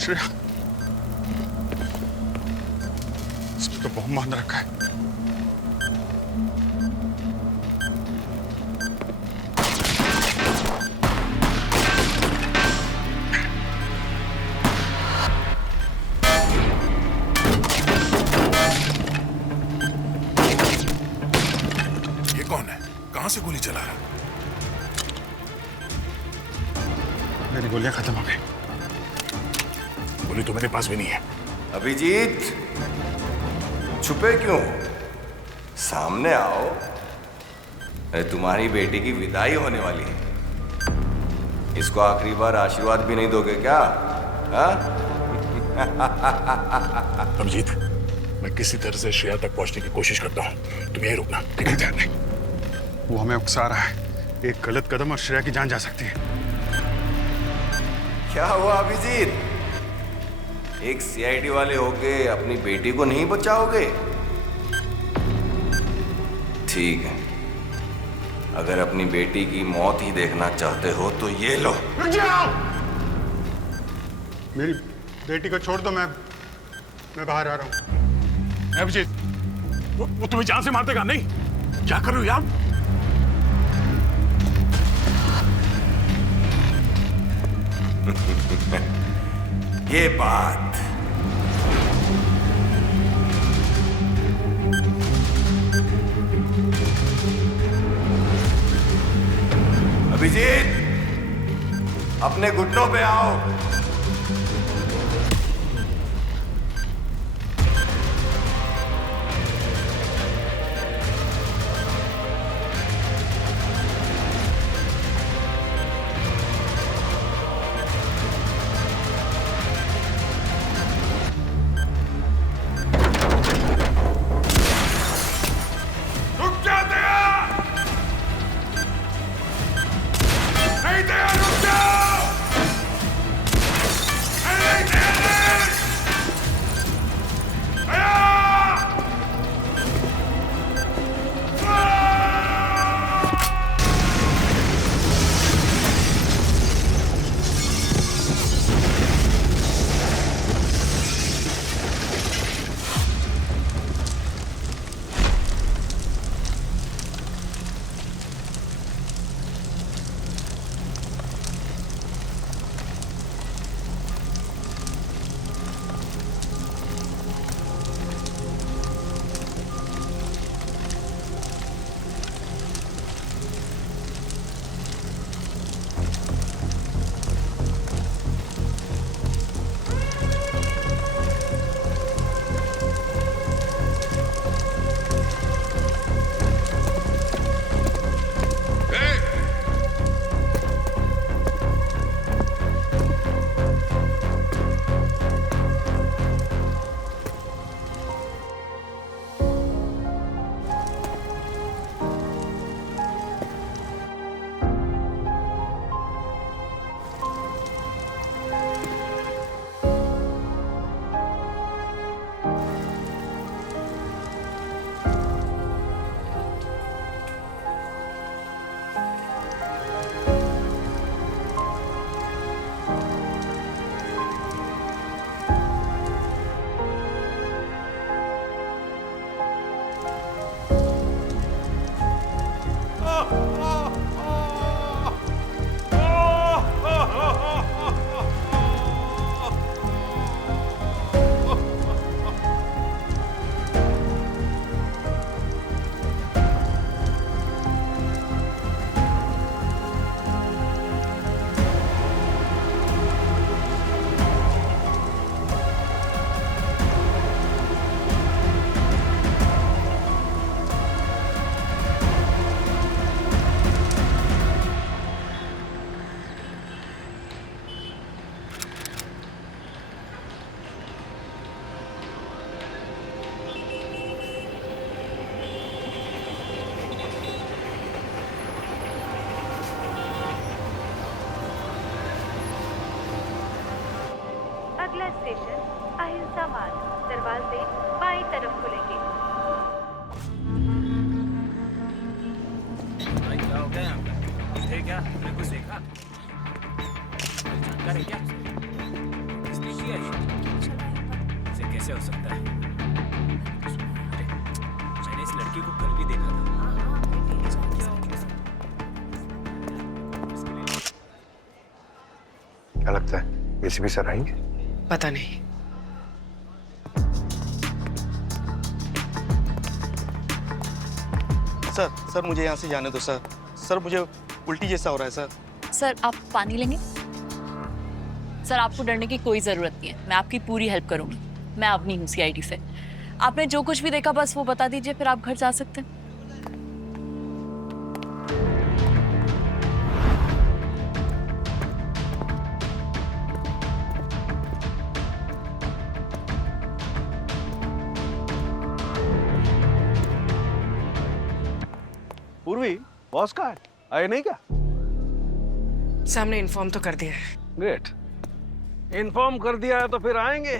श्रेया, इसमें तो बम बांध रखा है। ये कौन है? कहां से गोली चला रहा? मेरी गोलियां खत्म हो गई। गोली तो मेरे पास भी नहीं है। अभिजीत, छुपे क्यों? सामने आओ। अरे तुम्हारी बेटी की विदाई होने वाली है। इसको आखिरी बार आशीर्वाद भी नहीं दोगे क्या? हाँ? अभिजीत, मैं किसी तरह से श्रेया तक पहुंचने की कोशिश करता हूं। तुम यहीं रुकना, ठीक है? ध्यान नहीं। वो हमें उकसा रहा है। एक गलत कदम और श्रेया की जान जा सकती है। क्या हुआ अभिजीत? एक सीआईडी वाले होके अपनी बेटी को नहीं बचाओगे? ठीक है, अगर अपनी बेटी की मौत ही देखना चाहते हो तो ये लो। रुक जाओ! मेरी बेटी को छोड़ दो, मैं बाहर आ रहा हूं। अभिजीत, वो तुम्हें जान से मार देगा। नहीं, क्या कर रहे हो यार? ये बात अभिजीत, अपने घुटनों पे आओ। अगला स्टेशन अहिंसा मार्ग, दरवाजे बाईं तरफ खुलेंगे। भाई क्या हो गया यहाँ पे? क्या तुमने कुछ देखा? जानकारी क्या? ये ऐसे कैसे हो सकता है? अरे, मैंने इस लड़की को कल भी देखा था। क्या लगता है एसीपी सर आएंगे? पता नहीं। सर मुझे यहाँ से जाने दो सर। सर मुझे उल्टी जैसा हो रहा है सर। सर आप पानी लेंगे? सर आपको डरने की कोई ज़रूरत नहीं है, मैं आपकी पूरी हेल्प करूंगी। मैं अवनी हूँ CID से। आपने जो कुछ भी देखा बस वो बता दीजिए, फिर आप घर जा सकते हैं। पूर्वी बॉस कहाँ है? आए नहीं क्या? सामने इन्फॉर्म तो कर दिया है। ग्रेट। इन्फॉर्म कर दिया है तो फिर आएंगे।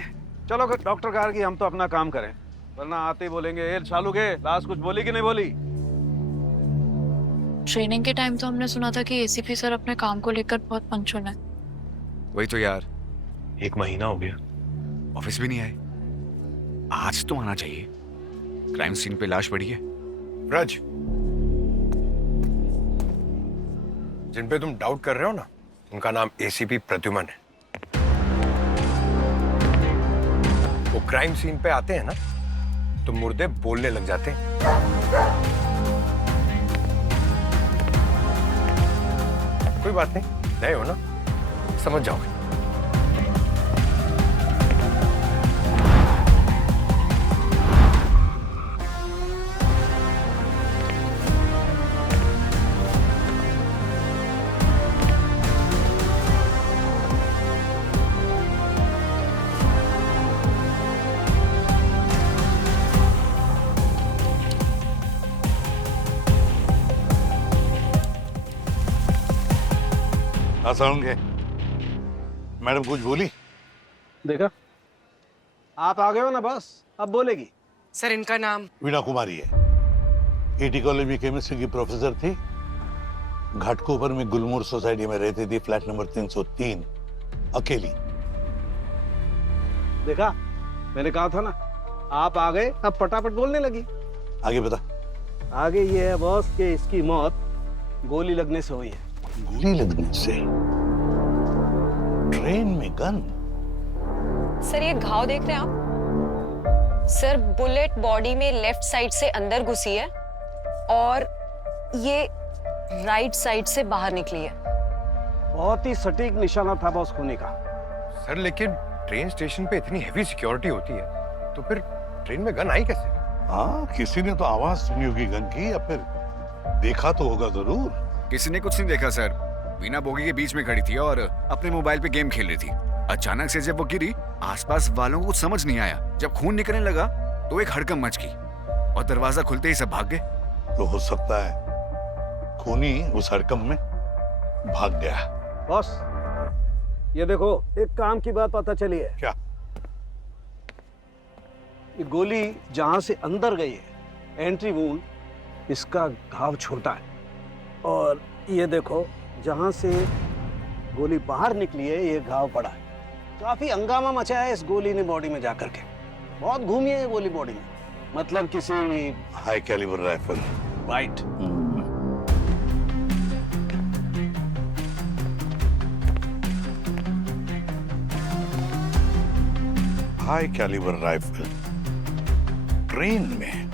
चलो डॉक्टर कहा कि हम तो अपना काम करें, वरना आते ही बोलेंगे ए चालू के लास्ट कुछ बोली कि नहीं बोली। ट्रेनिंग के टाइम तो हमने सुना था कि ACP सर अपने काम को लेकर बहुत पंक्चुअल है। वही तो यार, 1 महीना हो गया, ऑफिस भी नहीं आए। आज तो आना चाहिए। क्राइम सीन पे लाश पड़ी है। ब्रज, जिन पे तुम डाउट कर रहे हो ना, उनका नाम ACP प्रद्युमन है। वो क्राइम सीन पे आते हैं ना तो मुर्दे बोलने लग जाते हैं। कोई बात नहीं, नए हो ना, समझ जाओगे। होंगे। मैडम कुछ बोली? देखा, आप आ गए हो ना बस, अब बोलेगी। सर इनका नाम वीणा कुमारी है। AT कॉलेज में केमिस्ट्री की प्रोफेसर थी। घाटकोपर में गुलमोहर सोसाइटी में रहती थी, फ्लैट नंबर 303, अकेली। देखा, मैंने कहा था ना, आप आ गए, अब फटाफट बोलने लगी। आगे बता। आगे ये है बॉस कि इसकी मौत गोली लगने से हुई है। गोली लगने से? ट्रेन में गन? सर ये घाव देख रहे हैं आप? सर बुलेट बॉडी में लेफ्ट साइड से अंदर घुसी है और ये राइट साइड से बाहर निकली है। बहुत ही सटीक निशाना था बॉस खूनी का। सर लेकिन ट्रेन स्टेशन पे इतनी हेवी सिक्योरिटी होती है तो फिर ट्रेन में गन आई कैसे? हाँ, किसी ने तो आवाज सुनी होगी गन की, या फिर देखा तो होगा जरूर। किसी ने कुछ नहीं देखा सर। वीणा बोगी के बीच में खड़ी थी और अपने मोबाइल पे गेम खेल रही थी। अचानक से जब वो गिरी, आसपास वालों को कुछ समझ नहीं आया। जब खून निकलने लगा तो एक हड़कंप मच गई और दरवाजा खुलते ही सब भाग गए। तो हो सकता है खूनी उस हड़कंप में भाग गया। बॉस ये देखो, एक काम की बात पता चली है। क्या? ये गोली जहां से अंदर गई है, एंट्री वूंड, इसका घाव छोटा है, और ये देखो जहां से गोली बाहर निकली है, ये घाव बड़ा है। काफी हंगामा मचा है इस गोली ने बॉडी में जाकर के। बहुत घूमी है ये गोली बॉडी में, मतलब किसी high calibre rifle. Right. High calibre rifle train में?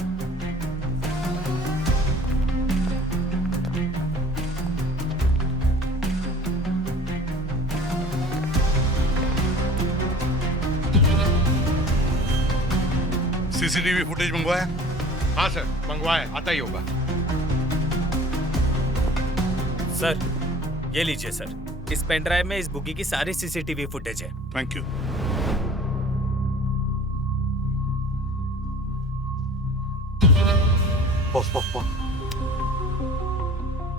CCTV फुटेज मंगवाया? हाँ सर, मंगवाया, आता ही होगा। सर ये लीजिए सर, इस पेन ड्राइव में इस बुकी की सारी CCTV फुटेज है। Thank you. पॉज।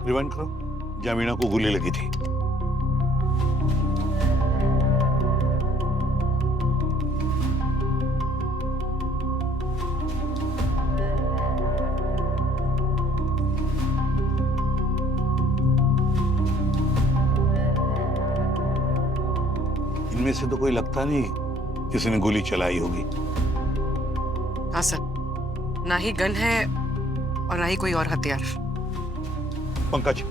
रिवाइंड करो। जहाँ वीणा को गोली लगी थी। इनमें से तो कोई लगता नहीं किसी ने गोली चलाई होगी। हाँ सर, ना ही गन है और ना ही कोई और हथियार। पंकज,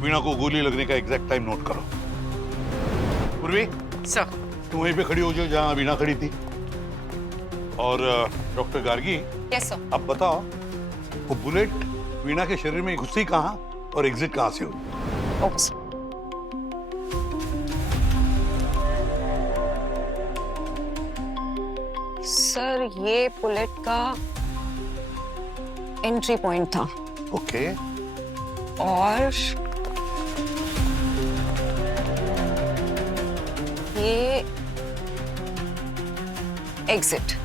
वीणा को गोली लगने का एग्जैक्ट टाइम नोट करो। पूर्वी, सर तुम वहीं पे खड़ी हो जाओ जहां वीणा खड़ी थी। और डॉक्टर गार्गी, यस सर। अब बताओ वो बुलेट वीणा के शरीर में घुसी कहाँ और एग्जिट कहाँ से हुई? Okay sir. सर ये बुलेट का एंट्री पॉइंट था। ओके। और ये एग्जिट।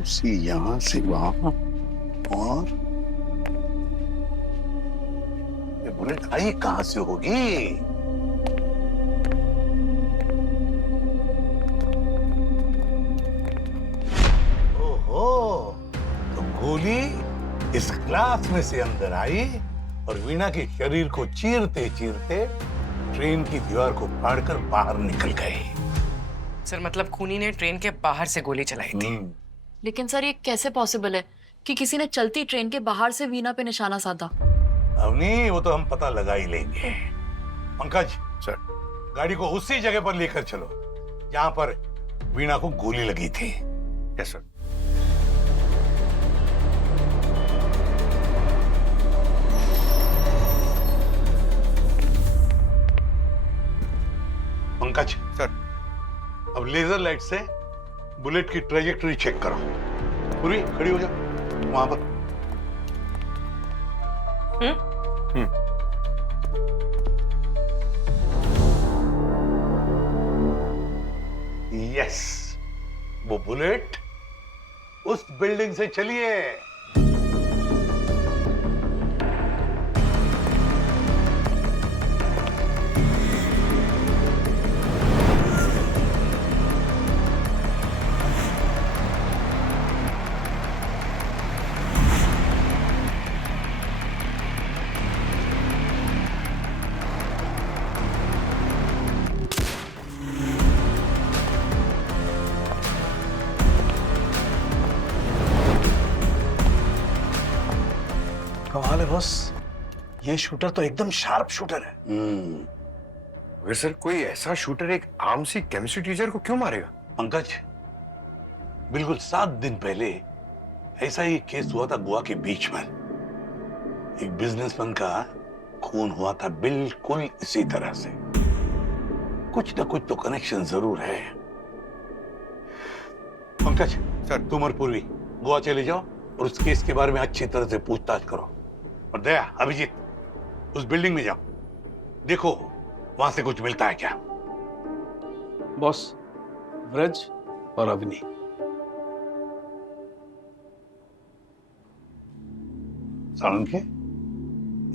उसी यहां से वहां, और ये बुलेट आई कहां से होगी? ओहो, तो गोली इस ग्लास में से अंदर आई और वीणा के शरीर को चीरते चीरते ट्रेन की दीवार को फाड़कर बाहर निकल गई। सर मतलब खूनी ने ट्रेन के बाहर से गोली चलाई थी। लेकिन सर ये कैसे पॉसिबल है कि किसी ने चलती ट्रेन के बाहर से वीणा पे निशाना साधा? अवनी, वो तो हम पता लगा ही लेंगे। पंकज सर, गाड़ी को उसी जगह पर लेकर चलो जहां पर वीणा को गोली लगी थी। Yes sir. पंकज सर, अब लेजर लाइट से बुलेट की ट्रेजेक्टरी चेक करो। पूरी खड़ी हो जा वहां पर। यस, वो बुलेट उस बिल्डिंग से चली है। कमाल है बॉस, ये शूटर तो एकदम शार्प शूटर है। मगर सर कोई ऐसा शूटर एक आम सी केमिस्ट्री टीचर को क्यों मारेगा? पंकज, बिल्कुल 7 दिन पहले ऐसा ही केस हुआ था गोवा के बीच में। एक बिजनेसमैन का खून हुआ था बिल्कुल इसी तरह से। कुछ ना कुछ तो कनेक्शन जरूर है। पंकज सर, तुम और पूर्वी गोवा चले जाओ और उस केस के बारे में अच्छी तरह से पूछताछ करो। और दया, अभिजीत, उस बिल्डिंग में जाओ, देखो वहां से कुछ मिलता है क्या। बॉस, ब्रज और अवनी। सालुंखे,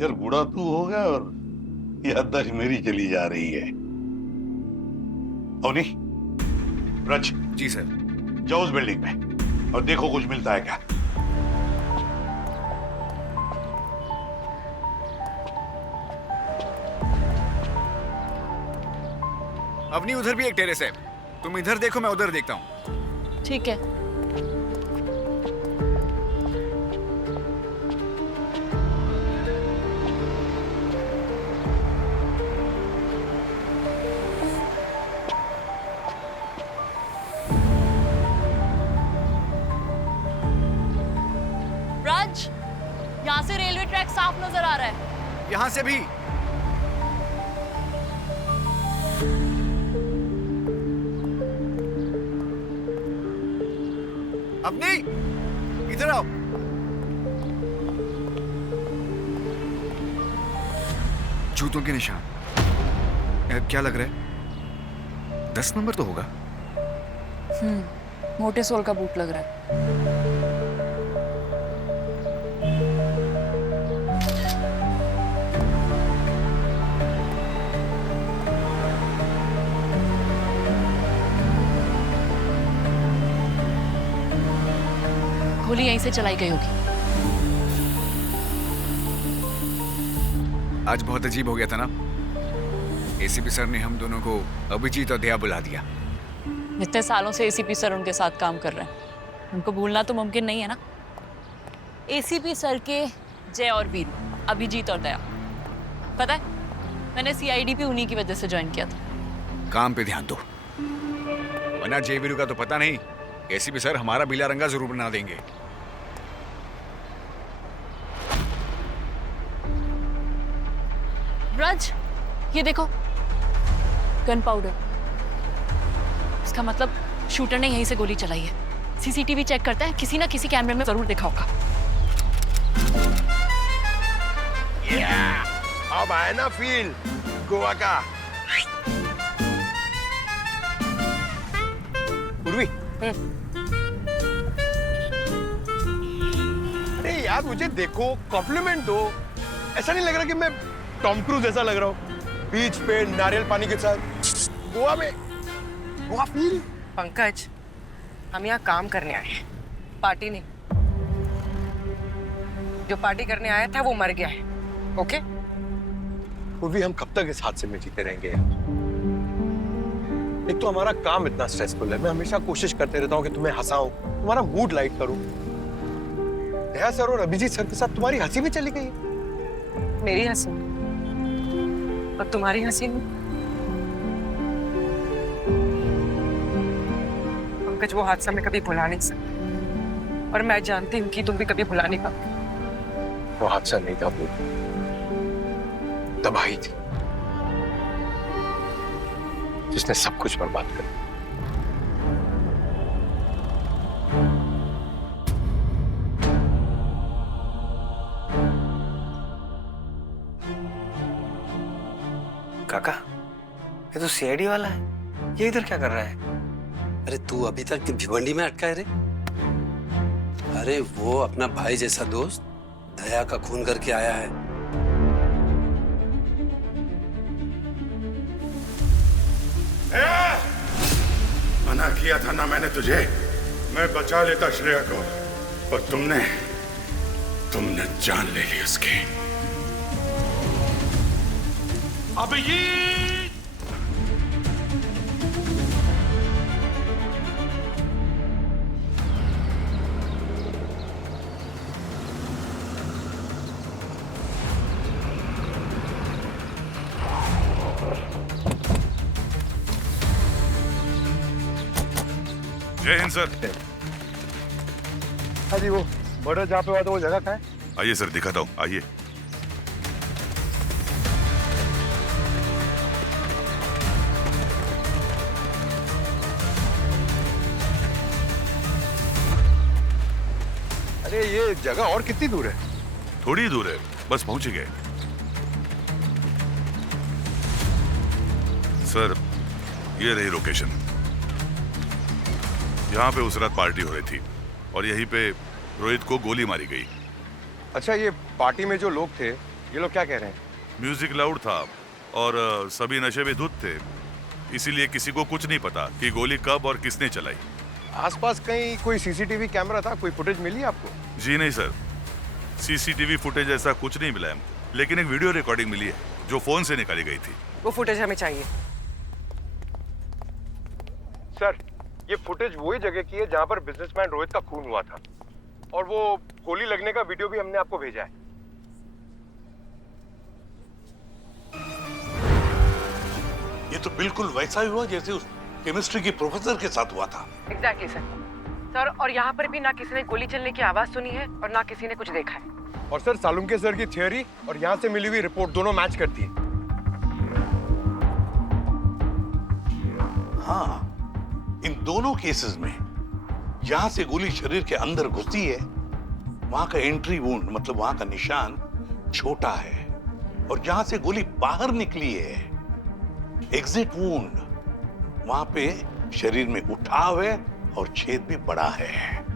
यार बूढ़ा तू हो गया और याददाश्त मेरी चली जा रही है। अवनी, ब्रज। जी सर। जाओ उस बिल्डिंग में और देखो कुछ मिलता है क्या। अवनी, उधर भी एक टेरेस है, तुम इधर देखो, मैं उधर देखता हूँ। ठीक है। राज, यहाँ से रेलवे ट्रैक साफ नजर आ रहा है। यहाँ से भी। अवनी, इधर आओ। जूतों के निशान, क्या लग रहा है? 10 नंबर तो होगा। मोटे सोल का बूट लग रहा है। गोली यहीं से चलाई गई होगी। आज बहुत अजीब हो गया था ना। एसीपी सर ने हम दोनों को अभिजीत और दया बुला दिया। इतने सालों से एसीपी सर उनके साथ काम कर रहे हैं, उनको भूलना तो मुमकिन नहीं है ना। एसीपी सर के जय और वीरू, अभिजीत और दया, पता है मैंने सीआईडी भी उन्हीं की वजह से ज्वाइन किया था। काम पे ध्यान दो, वरना जय वीरू का तो पता नहीं, एसीपी सर हमारा पीला रंगा जरूर बना देंगे। ब्रज, ये देखो गन पाउडर। इसका मतलब शूटर ने यहीं से गोली चलाई है। सीसीटीवी चेक करते हैं, किसी ना किसी कैमरे में जरूर देखा होगा। अब आए ना फील गोवा का। उर्वी, अरे यार मुझे देखो, कॉम्प्लीमेंट दो। ऐसा नहीं लग रहा कि मैं टॉम क्रूज जैसा लग रहा हूँ बीच पे नारियल पानी के साथ गोवा में। गोवा फील। पंकज, हम यहाँ काम करने आए हैं, पार्टी नहीं। जो पार्टी करने आया था वो मर गया है, ओके? उर्वी, हम कब तक इस हादसे में जीते रहेंगे यार? एक तो हमारा काम इतना स्ट्रेसफुल है, मैं हमेशा कोशिश करते रहता हूँ कि तुम्हें हंसाऊं, तुम्हारा मूड लाइट करूं। दया सर और अभिजीत सर के साथ तुम्हारी हंसी भी चली गई। मेरी हंसी और तुम्हारी हंसी में पंकज, वो हादसा मैं कभी भुला नहीं सकती, और मैं जानती हूँ कि तुम भी कभी भुला नहीं पाओगे। वो हादसा नहीं था, वो तबाही थी जिसने सब कुछ बर्बाद कर दिया। काका, ये तो सीआईडी वाला है, ये इधर क्या कर रहा है? अरे तू अभी तक भिवंडी में अटका है रे? अरे वो अपना भाई जैसा दोस्त दया का खून करके आया है। मना किया था ना मैंने तुझे, मैं बचा लेता श्रेया को, और तुमने जान ले ली उसकी। अभिजीत! जय हिंद सर। हाँ जी, वो मर्डर जहाँ पे हुआ था वो जगह कहाँ है? आइए सर, दिखाता हूँ, आइए। अरे ये जगह और कितनी दूर है? थोड़ी दूर है, बस पहुंच ही गए। सर, ये रही लोकेशन। यहाँ पे उस रात पार्टी हो रही थी और यहीं पे रोहित को गोली मारी गई। अच्छा, ये पार्टी में जो लोग थे, ये लोग क्या कह रहे हैं? म्यूजिक लाउड था और सभी नशे में धुत थे, इसीलिए किसी को कुछ नहीं पता कि गोली कब और किसने चलाई। आसपास कहीं कोई सीसीटीवी कैमरा था, कोई फुटेज मिली आपको? जी नहीं सर, सीसीटीवी फुटेज ऐसा कुछ नहीं मिला हमको, लेकिन एक वीडियो रिकॉर्डिंग मिली है जो फोन से निकाली गई थी। वो फुटेज हमें चाहिए। सर, ये फुटेज वही जगह की है जहां पर बिजनेसमैन रोहित का खून हुआ था, और वो गोली लगने का वीडियो भी हमने आपको भेजा है। ये तो बिल्कुल वैसा ही हुआ जैसे उस केमिस्ट्री की प्रोफेसर के साथ हुआ था। एग्जैक्टली सर, और यहाँ पर भी ना किसी ने गोली चलने की आवाज सुनी है और ना किसी ने कुछ देखा है। और सर, सालुंके सर की थियोरी और यहाँ से मिली हुई रिपोर्ट दोनों मैच करती है। हाँ, इन दोनों केसेस में जहां से गोली शरीर के अंदर घुसी है वहां का एंट्री वुंड, मतलब वहां का निशान छोटा है, और जहां से गोली बाहर निकली है एग्जिट वुंड, वहां पे शरीर में उठाव है और छेद भी बड़ा है।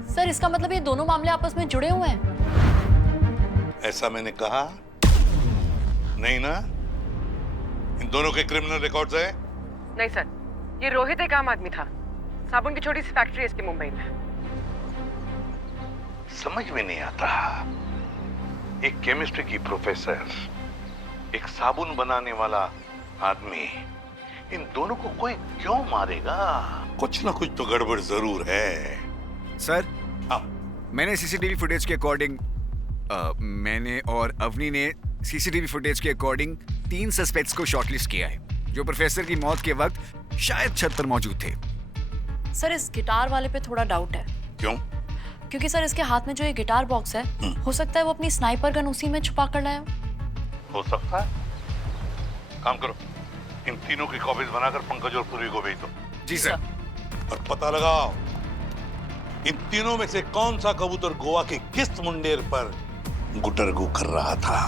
सर, इसका मतलब ये दोनों मामले आपस में जुड़े हुए हैं? ऐसा मैंने कहा नहीं ना। इन दोनों के क्रिमिनल रिकॉर्ड्स है? नहीं सर, ये रोहित एक आम आदमी था, साबुन की छोटी सी फैक्ट्री है इसकी मुंबई में। समझ में नहीं आता, एक केमिस्ट्री की प्रोफेसर, एक साबुन बनाने वाला आदमी, इन दोनों को कोई क्यों मारेगा? कुछ ना कुछ तो गड़बड़ जरूर है। सर, हाँ। मैंने सीसीटीवी फुटेज के अकॉर्डिंग मैंने और अवनी ने सीसीटीवी फुटेज के अकॉर्डिंग 3 सस्पेक्ट्स को शॉर्टलिस्ट किया है, जो प्रोफेसर की मौत के वक्त शायद छत पर मौजूद थे। सर, इस गिटार वाले पे थोड़ा डाउट है। क्यों? क्योंकि सर इसके हाथ में जो ये गिटार बॉक्स है, हो सकता है वो अपनी स्नाइपर गन उसी में छुपा कर लाया हो सकता है। काम करो, इन तीनों की कॉपीज बनाकर पंकज और पूर्वी को भेज दो। जी सर। और पता लगाओ इन तीनों में से कौन सा कबूतर गोवा के किस मुंडेर पर गुटरगू कर रहा था।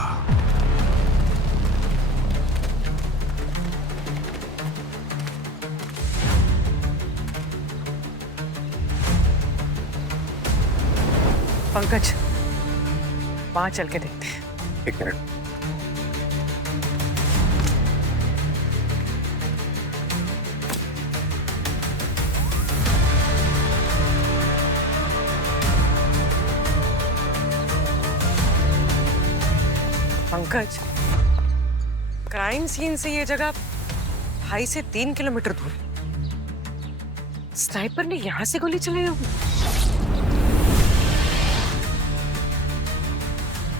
पंकज, वहां चल के देखते हैं। एक मिनट। पंकज, क्राइम सीन से ये जगह 2.5 से 3 किलोमीटर दूर। स्नाइपर ने यहां से गोली चलाई होगी।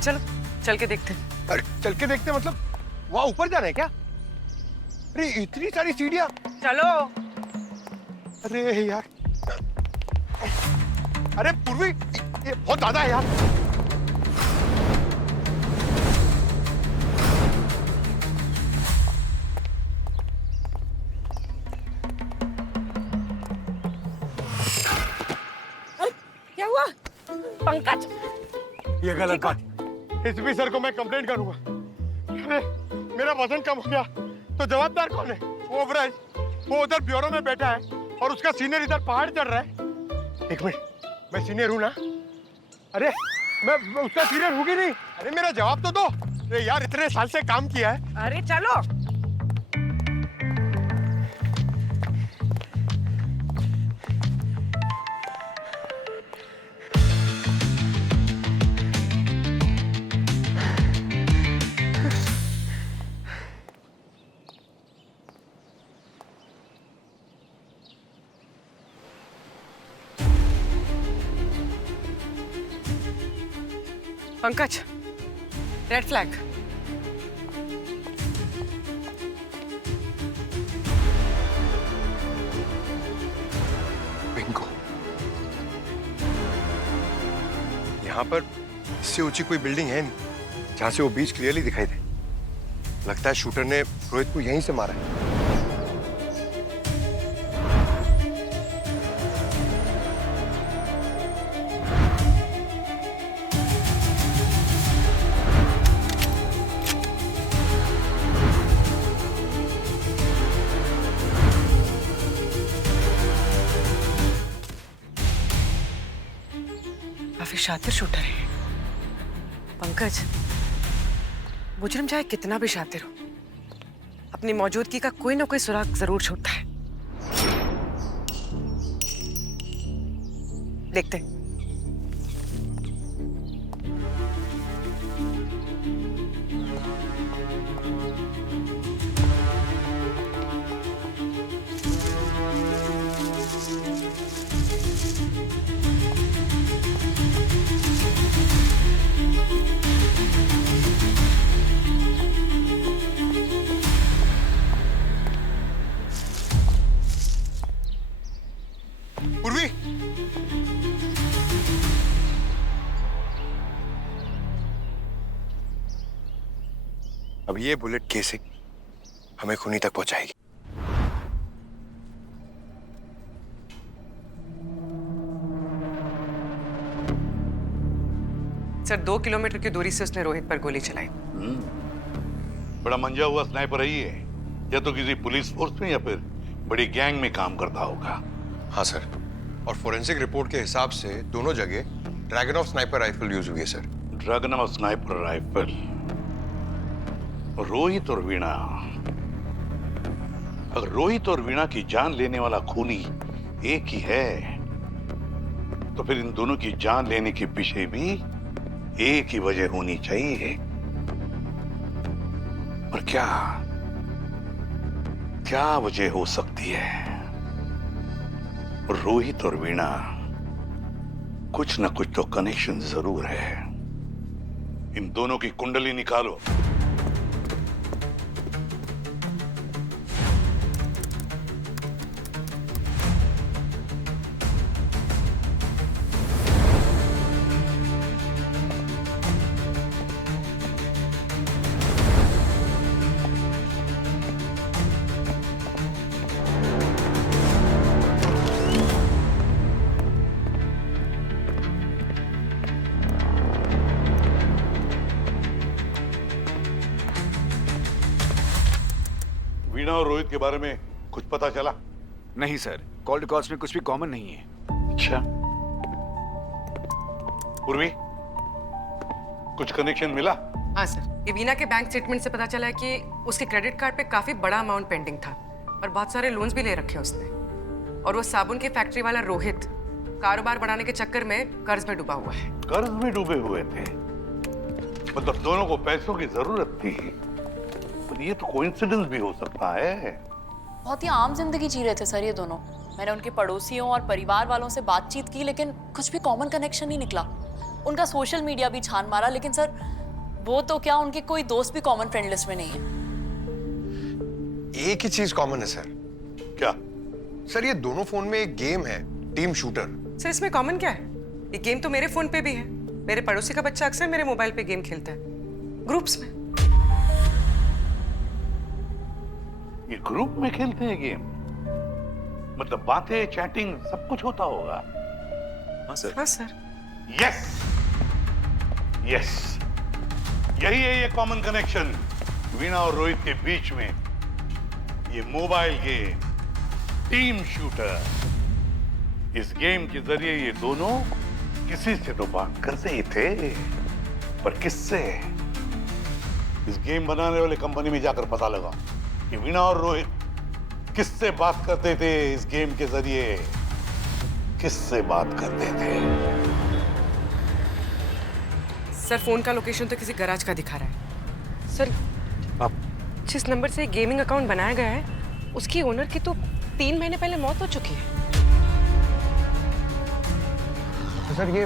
चलो चल के देखते हैं। अरे चल के देखते हैं मतलब वहां ऊपर जाना है क्या? अरे इतनी सारी सीढ़ियां। चलो। अरे यार, अरे पूर्वी, ये बहुत ज्यादा है यार। क्या हुआ पंकज? ये गलत बात। एसपी सर को मैं कंप्लेंट करूंगा। अरे मेरा वजन कम हो गया तो जवाबदार कौन है? वो ब्रज, वो उधर ब्यूरो में बैठा है और उसका सीनियर इधर पहाड़ चढ़ रहा है। एक मिनट, मैं सीनियर हूं ना? अरे मैं उसका सीनियर हूँ कि नहीं? अरे मेरा जवाब तो दो। अरे यार, इतने साल से काम किया है। अरे चलो। Pankaj, red flag. बिंगो। यहाँ पर इससे ऊंची कोई बिल्डिंग है नहीं जहां से वो बीच क्लियरली दिखाई दे। लगता है शूटर ने रोहित को यहीं से मारा है। काफी शातिर शूटर है पंकज। मुजरिम चाहे कितना भी शातिर हो, अपनी मौजूदगी का कोई ना कोई सुराग जरूर छोड़ता है। देखते हैं। पूर्वी, अब ये बुलेट केसिंग हमें खूनी तक पहुंचाएगी। सर, 2 किलोमीटर की दूरी से उसने रोहित पर गोली चलाई। बड़ा मंजा हुआ स्नाइपर है ये, या तो किसी पुलिस फोर्स में या फिर बड़ी गैंग में काम करता होगा। हाँ सर, और फोरेंसिक रिपोर्ट के हिसाब से दोनों जगह ड्रैगन स्नाइपर राइफल यूज हुई है sir. Dragon sniper rifle. Rohit और वीणा, अगर रोहित और वीणा की जान लेने वाला खूनी एक ही है तो फिर इन दोनों की जान लेने के पीछे भी एक ही वजह होनी चाहिए। और क्या क्या वजह हो सकती है? रोहित और वीणा कुछ ना कुछ तो कनेक्शन जरूर है। इन दोनों की कुंडली निकालो। वीणा और रोहित के बारे में कुछ पता चला? नहीं सर, कॉल रिकॉर्ड्स में कुछ भी कॉमन नहीं है। अच्छा, पूर्वी कुछ कनेक्शन मिला? हाँ सर, ये वीना के बैंक स्टेटमेंट से पता चला है कि उसके क्रेडिट कार्ड पे काफी बड़ा अमाउंट पेंडिंग था और बहुत सारे लोन्स भी ले रखे उसने। और वो साबुन की फैक्ट्री वाला रोहित कारोबार बढ़ाने के चक्कर में कर्ज में डूबा हुआ है। कर्ज में डूबे हुए थे? मतलब दोनों को पैसों की जरूरत थी। पर ये तो कोइंसिडेंस भी हो सकता है। बहुत ही आम जिंदगी जी रहे थे सर ये दोनों। मैंने उनके पड़ोसियों और परिवार वालों से बातचीत की, लेकिन कुछ भी कॉमन कनेक्शन नहीं निकला। उनका सोशल मीडिया भी छान मारा, लेकिन सर वो तो क्या, उनके कोई दोस्त भी कॉमन फ्रेंड लिस्ट में नहीं है। एक ही चीज कॉमन है सर। क्या? सर ये दोनों फोन में एक गेम है, टीम शूटर। सर इसमें कॉमन क्या है? ये गेम तो मेरे फोन पे भी है। मेरे पड़ोसी का बच्चा अक्सर मेरे मोबाइल पे गेम खेलता है, ग्रुप्स में। ये ग्रुप में खेलते हैं गेम? मतलब बातें, चैटिंग सब कुछ होता होगा। हाँ सर। हाँ सर। यस यस, यही है ये कॉमन कनेक्शन वीणा और रोहित के बीच में। ये मोबाइल गेम, टीम शूटर। इस गेम के जरिए ये दोनों किसी से तो बात करते ही थे, पर किससे? इस गेम बनाने वाले कंपनी में जाकर पता लगा कि वीणा और रोहित किससे बात करते थे। इस गेम के जरिए किससे बात करते थे? सर फोन का लोकेशन तो किसी गैराज का दिखा रहा है। सर जिस नंबर से गेमिंग अकाउंट बनाया गया है उसकी ओनर की तो 3 महीने पहले मौत हो चुकी है। तो सर ये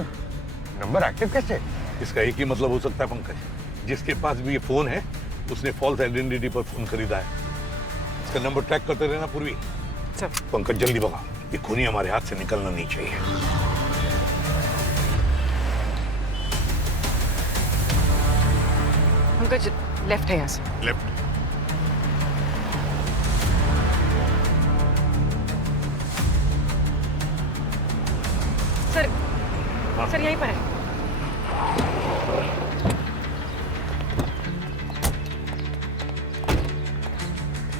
नंबर एक्टिव कैसे? इसका एक ही मतलब हो सकता है पंकज, जिसके पास भी ये फोन है उसने फॉल्स आइडेंटिटी पर फोन खरीदा है। इसका नंबर ट्रैक करते रहना पूर्वी। सर। पंकज जल्दी भगा, ये खूनी हमारे हाथ से निकलना नहीं चाहिए। पंकज लेफ्ट है यहाँ से। लेफ्ट। सर सर यहीं पर है।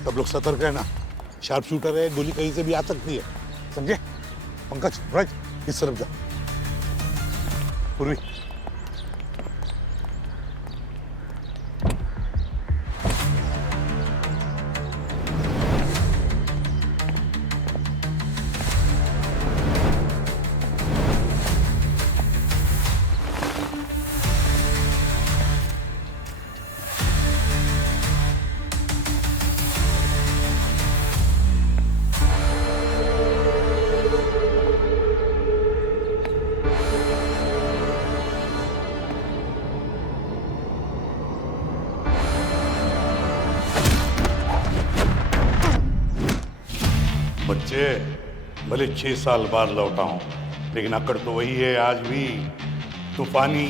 सब लोग सतर्क रहना, शार्प शूटर है, गोली कहीं से भी आ सकती है, समझे? पंकज राइट, इस तरफ जा। पूर्वी बच्चे, भले 6 साल बाद लौटा हूं, लेकिन अकड़ तो वही है आज भी, तूफानी।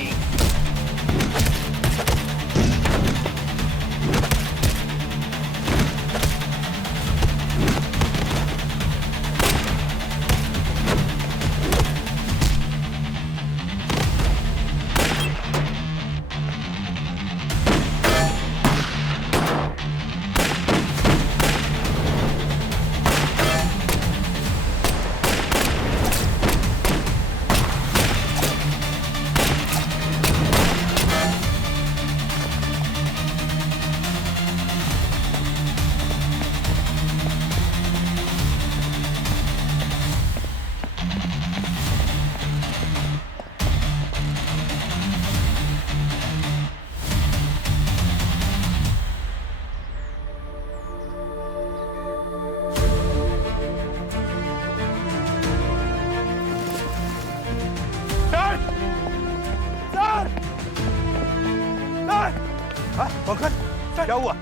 क्या हुआ?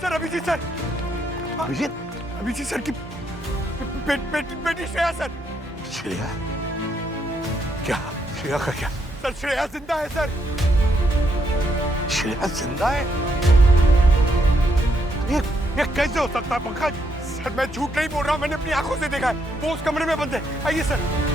Sir Abhijit sir, Abhijit sir की बेटी श्रेया सर। श्रेया? क्या? श्रेया का क्या? सर श्रेया जिंदा है सर। श्रेया जिंदा है? ये कैसे हो सकता है पंकज? सर मैं झूठ नहीं बोल रहा हूँ, मैंने अपनी आंखों से देखा है। वो उस कमरे में बंद है। आइए सर।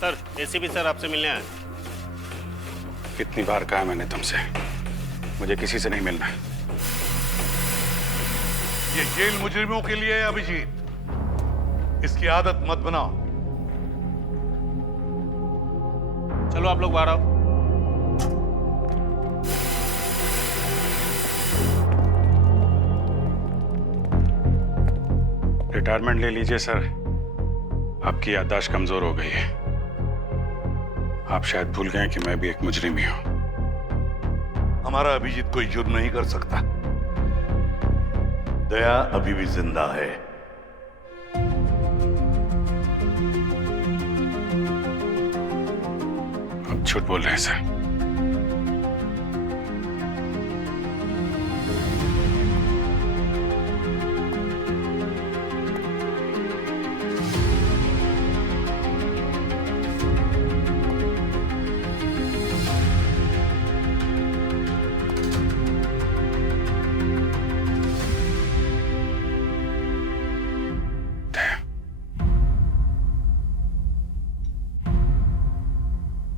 सर एसीपी सर आपसे मिलने आए। कितनी बार कहा मैंने तुमसे, मुझे किसी से नहीं मिलना है। ये जेल मुजरिमों के लिए है अभिजीत, इसकी आदत मत बनाओ। चलो आप लोग बाहर आओ। रिटायरमेंट ले लीजिए सर, आपकी याददाश्त कमजोर हो गई है। आप शायद भूल गए कि मैं भी एक मुजरिम ही हूं। हमारा अभिजीत कोई जुर्म नहीं कर सकता। दया अभी भी जिंदा है। आप झूठ बोल रहे हैं सर।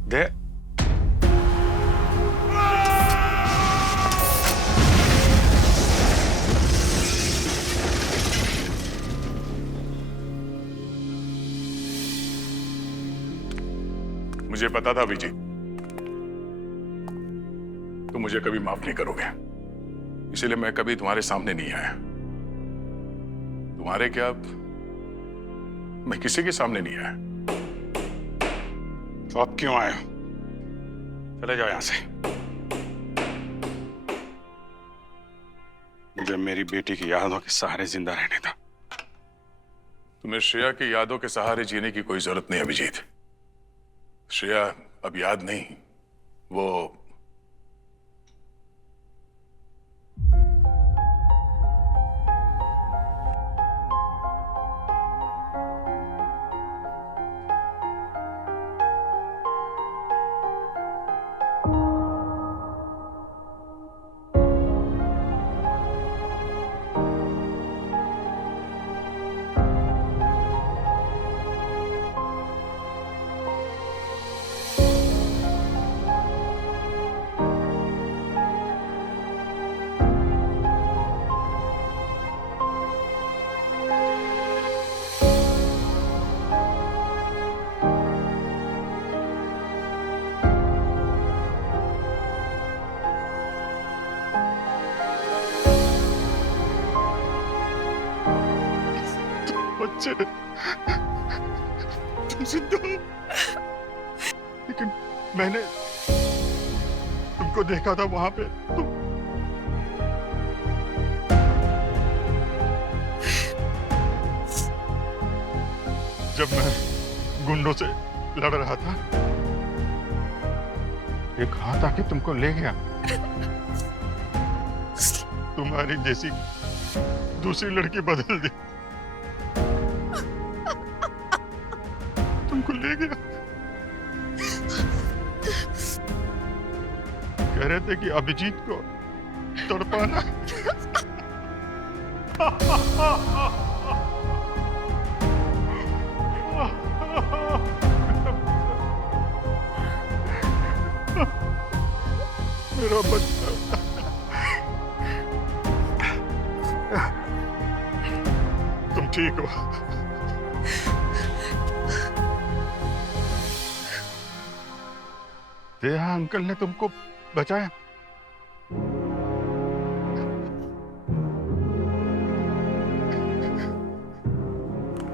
दे मुझे पता था अभिजीत, तुम मुझे कभी माफ नहीं करोगे, इसीलिए मैं कभी तुम्हारे सामने नहीं आया। तुम्हारे क्या, मैं किसी के सामने नहीं आया। तो आप क्यों आए हो? चले जाओ यहां से। मुझे मेरी बेटी की यादों के सहारे जिंदा रहने था। तुम्हें श्रेया की यादों के सहारे जीने की कोई जरूरत नहीं अभिजीत। श्रेया अब याद नहीं, वो बच्चे, तुम जिंदा हो। लेकिन मैंने तुमको देखा था वहां पे, तुम जब मैं गुंडों से लड़ रहा था, एक हाथ आके तुमको ले गया। तुम्हारी जैसी दूसरी लड़की बदल दी, तुमको ले गया। कह रहे थे कि अभिजीत को तड़पाना। मेरा बच्चा, तुम ठीक हो? दया अंकल ने तुमको बचाया।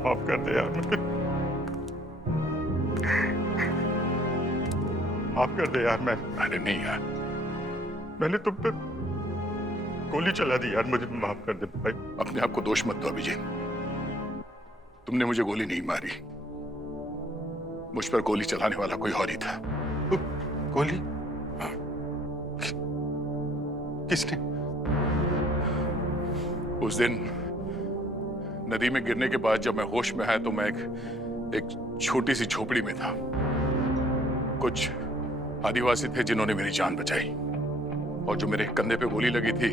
माफ कर दे यार, माफ कर दे यार। अरे नहीं यार, मैंने तुम पे गोली चला दी यार, मुझे माफ कर दे भाई। अपने आप को दोष मत दो अभिजीत, तुमने मुझे गोली नहीं मारी, मुझ पर गोली चलाने वाला कोई और ही था। गोली? किसने? उस दिन नदी में गिरने के बाद जब मैं होश में आया तो मैं एक छोटी सी झोपड़ी में था। कुछ आदिवासी थे जिन्होंने मेरी जान बचाई, और जो मेरे कंधे पे गोली लगी थी,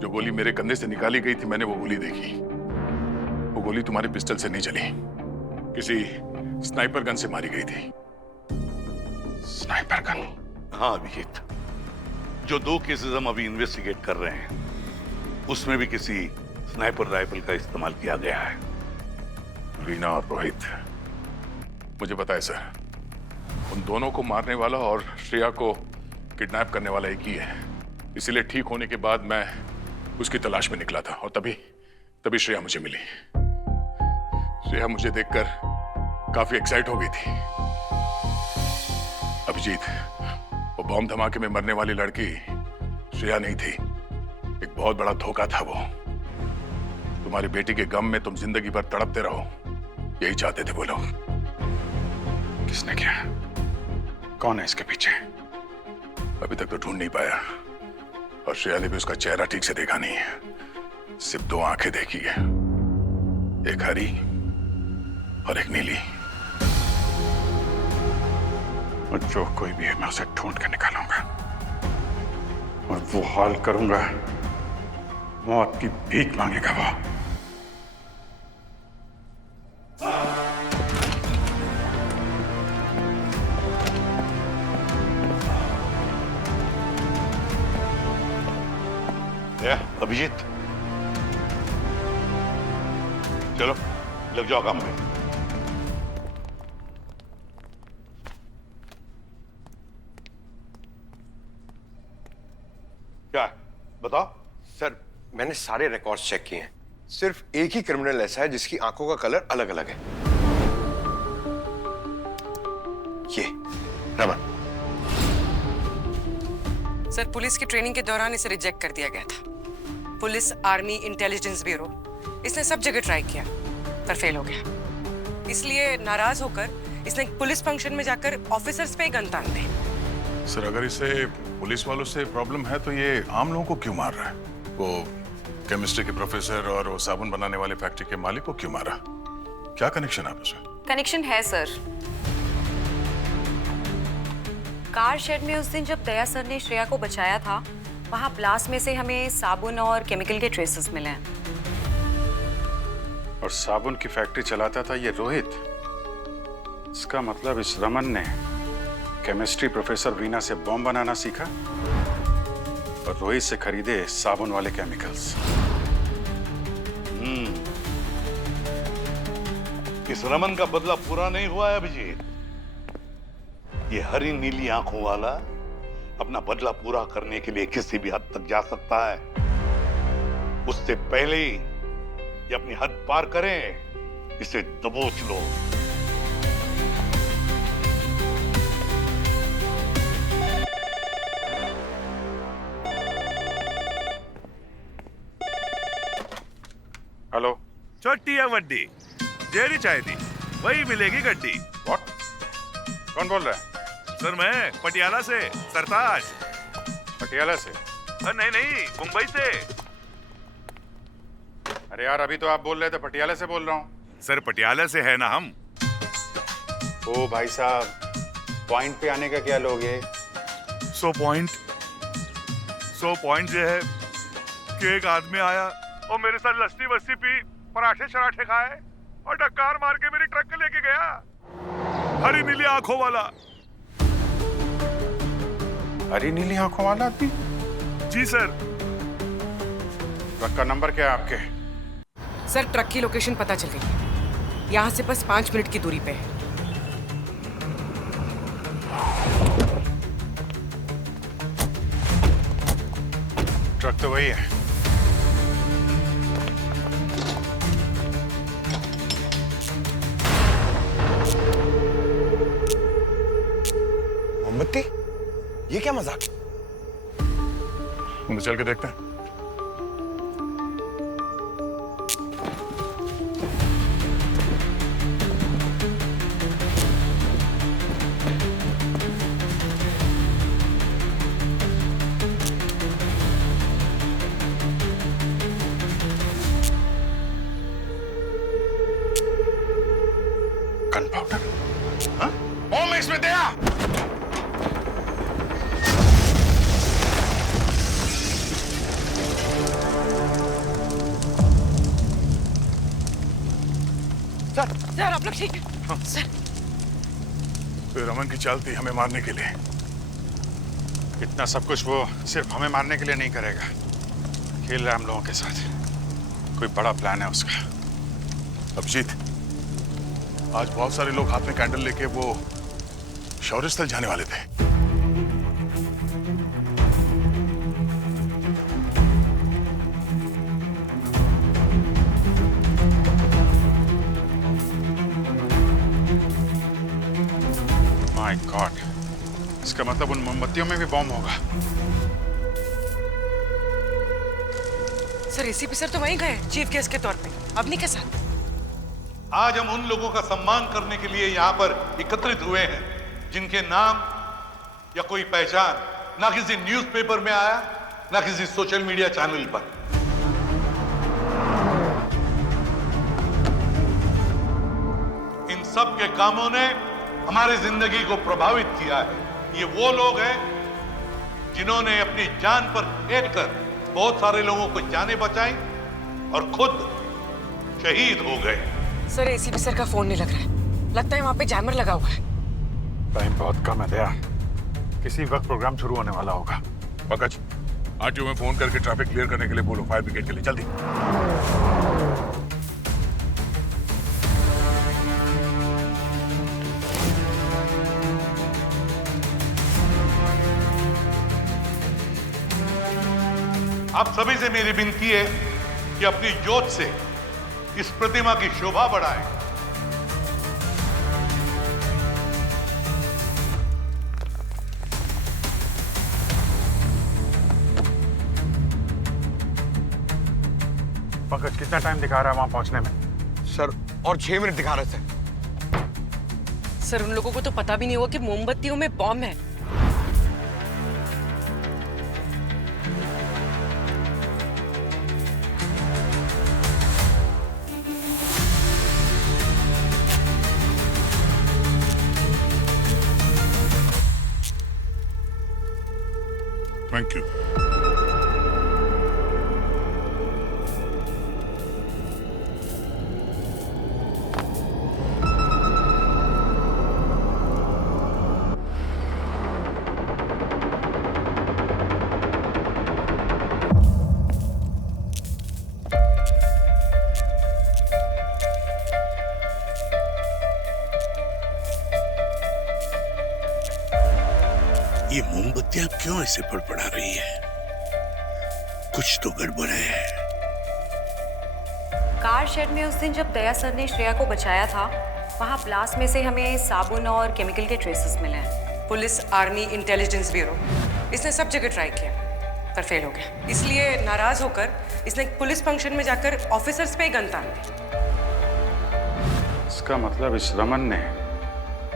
जो गोली मेरे कंधे से निकाली गई थी, मैंने वो गोली देखी। वो गोली तुम्हारे पिस्टल से नहीं चली, किसी स्नाइपर गन से मारी गई थी। Sniper gun? हाँ अभिजीत, जो 2 केसेस हम अभी इन्वेस्टिगेट कर रहे हैं, उसमें भी किसी स्नाइपर राइफल का इस्तेमाल किया गया है। रीना और रोहित, मुझे पता है सर, उन दोनों को मारने वाला और श्रेया को किडनैप करने वाला एक ही है। इसीलिए ठीक होने के बाद मैं उसकी तलाश में निकला था, और तभी श्रेया मुझे मिली। श्रेया मुझे देखकर काफी एक्साइट हो गई थी। अभिजीत, वो बॉम्ब धमाके में मरने वाली लड़की श्रेया नहीं थी, एक बहुत बड़ा धोखा था वो। तुम्हारी बेटी के गम में तुम जिंदगी भर तड़पते रहो, यही चाहते थे वो लोग। किसने किया? कौन है इसके पीछे? अभी तक तो ढूंढ नहीं पाया, और श्रेया ने भी उसका चेहरा ठीक से देखा नहीं है। सिर्फ 2 आंखें देखी है, एक हरी और एक नीली। और जो कोई भी है मैं उसे ढूंढ कर निकालूंगा, और वो हाल करूंगा, मौत की भीख मांगेगा वो। अभिजीत, चलो लग जाओ काम में। क्या बताओ? सर, मैंने सारे रिकॉर्ड्स चेक किए हैं, सिर्फ एक ही क्रिमिनल ऐसा है जिसकी आंखों का कलर अलग अलग है। ये रमन। सर, पुलिस की ट्रेनिंग के दौरान इसे रिजेक्ट कर दिया गया था। पुलिस, आर्मी, इंटेलिजेंस ब्यूरो, इसने सब जगह ट्राई किया पर फेल हो गया। इसलिए नाराज होकर इसने पुलिस फंक्शन में जाकर ऑफिसर्स पे गन तान दी। सर, अगर इसे पुलिस वालों से प्रॉब्लम है तो ये आम लोगों को क्यों मार रहा है? वो केमिस्ट्री के प्रोफेसर और वो साबुन बनाने वाले फैक्ट्री के मालिक को क्यों मारा? क्या कनेक्शन है आपस में? कनेक्शन है सर। कार शेड में उस दिन जब दया सर ने श्रेया को बचाया था, वहां ब्लास्ट में से हमें साबुन और केमिकल के ट्रेसेस मिले हैं। और साबुन की फैक्ट्री चलाता था ये रोहित। इसका मतलब इस रमन ने केमिस्ट्री प्रोफेसर वीना से बॉम्ब बनाना सीखा और रोहित से खरीदे साबुन वाले केमिकल्स। इस रमन का बदला पूरा नहीं हुआ है अभिजीत। ये हरी नीली आंखों वाला अपना बदला पूरा करने के लिए किसी भी हद तक जा सकता है। उससे पहले ही ये अपनी हद पार करें इसे दबोच लो। हेलो। छोटी या वड्डी, जेरी चाय दी, वही मिलेगी गड्डी। व्हाट? कौन बोल रहा है? सर मैं पटियाला से, सरताज। पटियाला से? नहीं नहीं, मुंबई से। अरे यार, अभी तो आप बोल रहे थे पटियाला से बोल रहा हूँ। सर पटियाला से है ना हम। ओ भाई साहब, पॉइंट पे आने का क्या लोगे? 100 पॉइंट जो है कि एक आदमी आया और मेरे साथ लस्सी वस्सी पी, पराठे शराठे खाए और डकार मार के मेरी ट्रक के लेके गया। हरी नीली आंखों वाला। हरी नीली आंखों वाला आदमी? जी सर। ट्रक का नंबर क्या है आपके? सर ट्रक की लोकेशन पता चल गई, यहाँ से बस 5 मिनट की दूरी पे है। ट्रक तो वही है। मोमबत्ती? ये क्या मजाक? उन्हें चल के देखते हैं। Gun powder? हाँ? ओम इसमें दया! सर आप लोग ठीक है? हाँ। सर तो रमन की चाल थी हमें मारने के लिए। इतना सब कुछ वो सिर्फ हमें मारने के लिए नहीं करेगा। खेल रहा है हम लोगों के साथ। कोई बड़ा प्लान है उसका। अभिजीत, आज बहुत सारे लोग हाथ में कैंडल लेके वो शौर्य स्थल जाने वाले थे। माय गॉड, इसका मतलब उन मोमबत्तियों में भी बॉम्ब होगा। सर एसीपी सर तो वहीं गए चीफ गेस्ट के तौर पे, अवनी के साथ। आज हम उन लोगों का सम्मान करने के लिए यहाँ पर एकत्रित हुए हैं जिनके नाम या कोई पहचान ना किसी न्यूज़पेपर में आया, ना किसी सोशल मीडिया चैनल पर। इन सब के कामों ने हमारी जिंदगी को प्रभावित किया है। ये वो लोग हैं जिन्होंने अपनी जान पर खेल कर बहुत सारे लोगों को जानें बचाई और खुद शहीद हो गए। सर एसीपी सर का फोन नहीं लग रहा है, लगता है वहां पे जैमर लगा हुआ है। टाइम बहुत कम है दया, किसी वक्त प्रोग्राम शुरू होने वाला होगा। पंकज, आरटीओ में फोन करके ट्रैफिक क्लियर करने के लिए बोलो, फायर ब्रिगेड के लिए जल्दी। आप सभी से मेरी विनती है कि अपनी जोत से इस प्रतिमा की शोभा बढ़ाएं। पंकज, कितना टाइम दिखा रहा है वहां पहुंचने में? सर और 6 मिनट दिखा रहे थे। सर उन लोगों को तो पता भी नहीं हुआ कि मोमबत्तियों में बॉम्ब है। Thank you. ये मोमबत्तियां क्यों ऐसे फड़फड़ा रही है? कुछ तो गड़बड़ है। कार शेड में उस दिन जब दया सर ने श्रेया को बचाया था, वहाँ ब्लास्ट में से हमें साबुन और केमिकल के ट्रेसेस मिले हैं। पुलिस, आर्मी, इंटेलिजेंस ब्यूरो, इसने सब जगह ट्राई किया पर फेल हो गया। इसलिए नाराज होकर इसने एक पुलिस फंक्शन में जाकर ऑफिसर्स पे ही गन तान दी। इसका मतलब इस रमन ने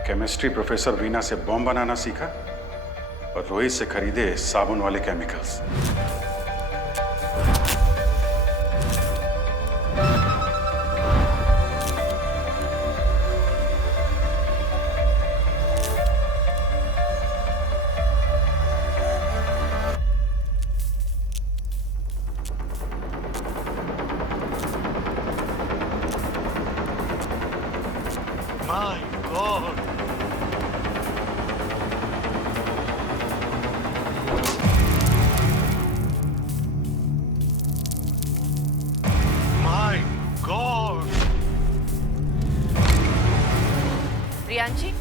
केमिस्ट्री प्रोफेसर वीना से बॉम्ब बनाना सीखा और रोहित से खरीदे साबुन वाले chemicals. My God! My God! Riyanshi,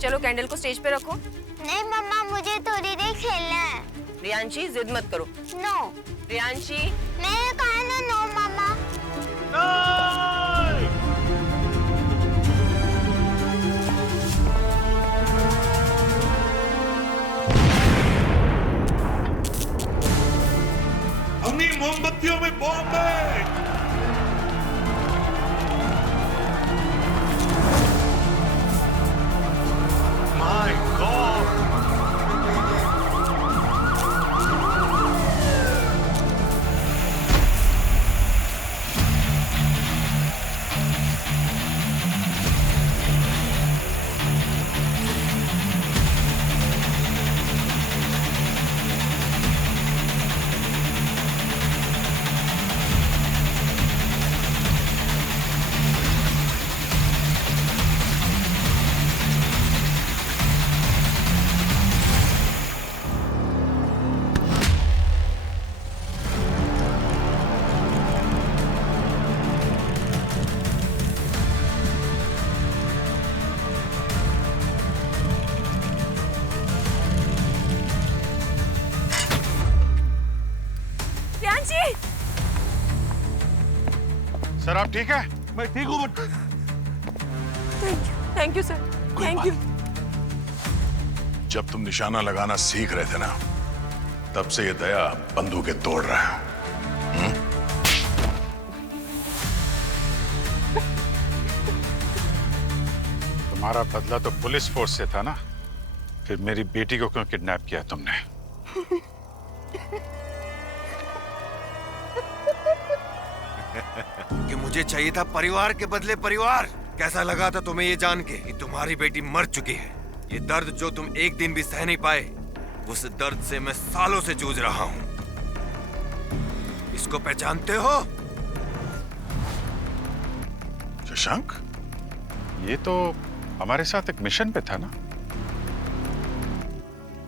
चलो कैंडल को स्टेज पे रखो। नहीं मम्मा, मुझे थोड़ी देर खेलना है। रियांशी, जिद मत करो। नो। रियांशी, मैं कहा ना नो मम्मा। अपनी मोमबत्तियों में बॉम्ब है। My God! सर आप ठीक है? मैं ठीक हूँ but thank you sir, thank you. जब तुम निशाना लगाना सीख रहे थे ना, तब से ये दया बंदूकें तोड़ रहा है। तुम्हारा बदला तो पुलिस फोर्स से था ना, फिर मेरी बेटी को क्यों किडनैप किया तुमने? कि मुझे चाहिए था परिवार के बदले परिवार। कैसा लगा था तुम्हें ये जान के कि तुम्हारी बेटी मर चुकी है? ये दर्द जो तुम एक दिन भी सह नहीं पाए, उस दर्द से मैं सालों से जूझ रहा हूं। इसको पहचानते हो? शशांक, ये तो हमारे साथ एक मिशन पे था ना,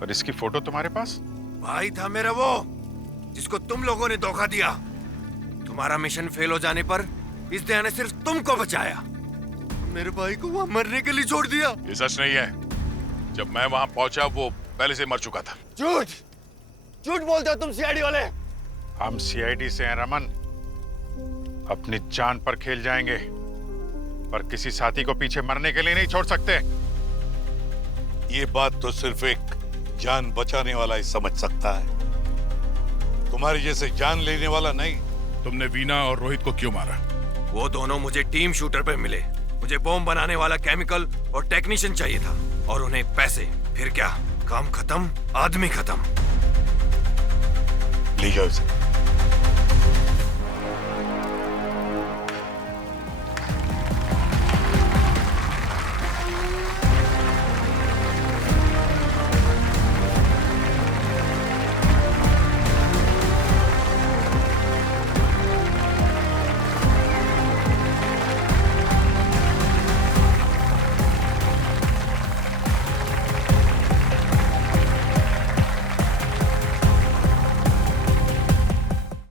और इसकी फोटो तुम्हारे पास? भाई था मेरा वो, जिसको तुम लोगों ने धोखा दिया। तुम्हारा मिशन फेल हो जाने पर इस दया ने सिर्फ तुमको बचाया, मेरे भाई को वहां मरने के लिए छोड़ दिया। ये सच नहीं है। जब मैं वहां पहुंचा वो पहले से मर चुका था। झूठ झूठ बोलते हो तुम सीआईडी वाले। हम सीआईडी से हैं रमन, अपनी जान पर खेल जाएंगे, पर किसी साथी को पीछे मरने के लिए नहीं छोड़ सकते। ये बात तो सिर्फ एक जान बचाने वाला ही समझ सकता है, तुम्हारे जैसे जान लेने वाला नहीं। तुमने वीना और रोहित को क्यों मारा? वो दोनों मुझे टीम शूटर पे मिले। मुझे बॉम्ब बनाने वाला केमिकल और टेक्नीशियन चाहिए था, और उन्हें पैसे। फिर क्या, काम खत्म, आदमी खत्म। ले जाओ इसे।